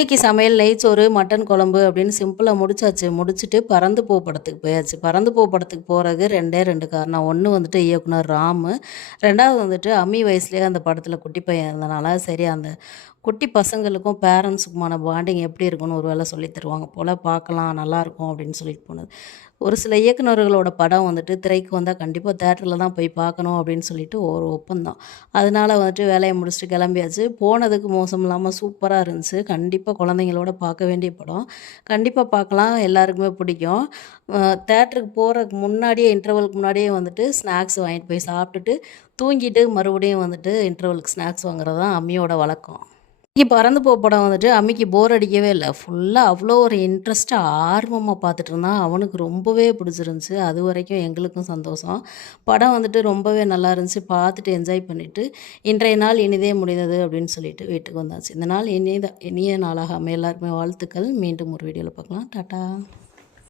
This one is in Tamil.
இன்னைக்கு சமையல் நெய்ச்சோறு மட்டன் குழம்பு அப்படின்னு சிம்பிளாக முடிச்சாச்சு. முடிச்சுட்டு பறந்து போ படத்துக்கு போயாச்சு. பறந்து போ படத்துக்கு போகிறதுக்கு ரெண்டே ரெண்டு காரணம். ஒன்று வந்துட்டு இயக்குனர் ராமு. ரெண்டாவது வந்துட்டு அம்மி வயசுலேயே அந்த படத்தில் குட்டி பையன் இருந்தனால சரி அந்த குட்டி பசங்களுக்கும் பேரண்ட்ஸுக்குமான பாண்டிங் எப்படி இருக்குன்னு ஒரு வேளை சொல்லி தருவாங்க. போல் பார்க்கலாம் நல்லாயிருக்கும் அப்படின்னு சொல்லிட்டு போனது. ஒரு சில இயக்குனர்களோட படம் வந்துட்டு திரைக்கு வந்தால் கண்டிப்பாக தேட்டரில் தான் போய் பார்க்கணும் அப்படின்னு சொல்லிட்டு ஒரு ஒப்பந்தம். அதனால் வந்துட்டு வேலையை முடிச்சுட்டு கிளம்பியாச்சு. போனதுக்கு மோசம் இல்லாமல் சூப்பராக இருந்துச்சு. கண்டிப்பாக குழந்தைங்களோட பார்க்க வேண்டிய படம். கண்டிப்பாக பார்க்கலாம். எல்லாருக்குமே பிடிக்கும். தேட்டருக்கு போகிறதுக்கு முன்னாடியே இன்டர்வலுக்கு முன்னாடியே வந்துட்டு ஸ்நாக்ஸ் வாங்கிட்டு போய் சாப்பிட்டுட்டு தூங்கிட்டு மறுபடியும் வந்துட்டு இன்டர்வலுக்கு ஸ்நாக்ஸ் வாங்குறது தான் அம்மியோட வழக்கம். இன்னைக்கு பறந்து போ படம் வந்துட்டு அம்மிக்கு போர் அடிக்கவே இல்லை. ஃபுல்லாக அவ்வளோ ஒரு இன்ட்ரெஸ்ட்டாக ஆர்வமாக பார்த்துட்டு இருந்தான். அவனுக்கு ரொம்பவே பிடிச்சிருந்துச்சி. அது வரைக்கும் எங்களுக்கும் சந்தோஷம். படம் வந்துட்டு ரொம்பவே நல்லா இருந்துச்சு. பார்த்துட்டு என்ஜாய் பண்ணிவிட்டு இன்றைய நாள் இனிதே முடிந்தது அப்படின்னு சொல்லிட்டு வீட்டுக்கு வந்தாச்சு. இந்த நாள் இனிய இனிய நாளாக எல்லாருக்குமே வாழ்த்துக்கள். மீண்டும் ஒரு வீடியோவில் பார்க்கலாம் டாட்டா.